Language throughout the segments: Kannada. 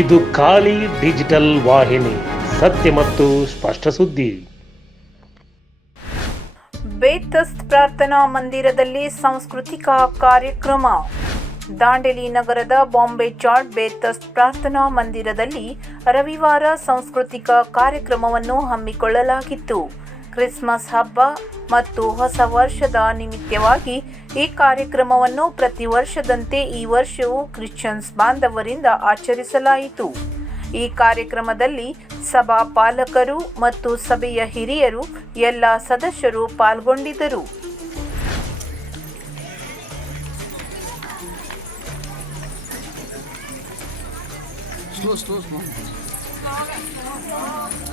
ಇದು ಖಾಲಿ ಡಿಜಿಟಲ್ ವಾಹಿನಿ, ಸತ್ಯ ಮತ್ತು ಸ್ಪಷ್ಟ ಸುದ್ದಿ. ಬೇತಸ್ತ್ ಪ್ರಾರ್ಥನಾ ಮಂದಿರದಲ್ಲಿ ಸಾಂಸ್ಕೃತಿಕ ಕಾರ್ಯಕ್ರಮ. ದಾಂಡೇಲಿ ನಗರದ ಬಾಂಬೆ ಚಾಟ್ ಬೇತಸ್ ಪ್ರಾರ್ಥನಾ ಮಂದಿರದಲ್ಲಿ ರವಿವಾರ ಸಾಂಸ್ಕೃತಿಕ ಕಾರ್ಯಕ್ರಮವನ್ನು ಹಮ್ಮಿಕೊಳ್ಳಲಾಗಿತ್ತು. ಕ್ರಿಸ್ಮಸ್ ಹಬ್ಬ ಮತ್ತು ಹೊಸ ವರ್ಷದ ನಿಮಿತ್ತವಾಗಿ ಈ ಕಾರ್ಯಕ್ರಮವನ್ನು ಪ್ರತಿ ವರ್ಷದಂತೆ ಈ ವರ್ಷವೂ ಕ್ರಿಶ್ಚಿಯನ್ಸ್ ಬಾಂಧವರಿಂದ ಆಚರಿಸಲಾಯಿತು. ಈ ಕಾರ್ಯಕ್ರಮದಲ್ಲಿ ಸಭಾ ಪಾಲಕರು ಮತ್ತು ಸಭೆಯ ಹಿರಿಯರು ಎಲ್ಲ ಸದಸ್ಯರು ಪಾಲ್ಗೊಂಡಿದ್ದರು.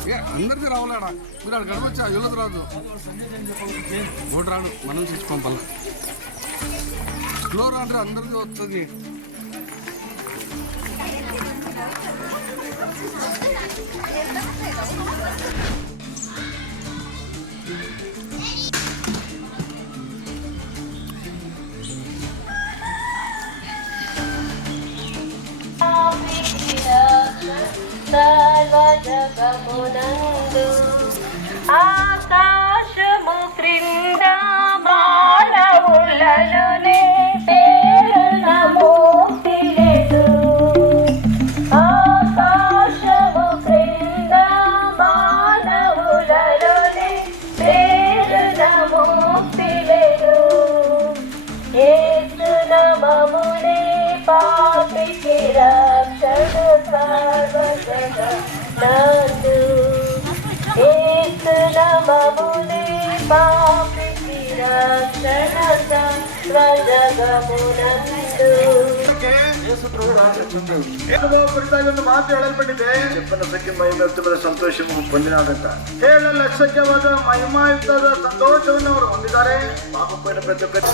ఏ అందరిది రావాలాడా మీరు అక్కడ గడవచ్చా ఎవరిది రాదు ఓటు రాడు మనం తీసుకోం పల్ల స్లో రాండ్రి అందరిది వస్తుంది Ah! పాపమునే పాపికి రక్షణ సంప్రదగమునందు చెప్పిన ప్రతి మహిమయుక్తమైన సంతోషం పొందినాడంట ಏಳು ಲಕ್ಷಕ್ಕೆವಾದ ಮಹಿಮಾಯುಕ್ತದ ಸಂತೋಷವನ್ನು ಅವರು ಹೊಂದಿದ್ದಾರೆ ಪಾಪಪೈನ ಪ್ರತಿ ಪ್ರತಿ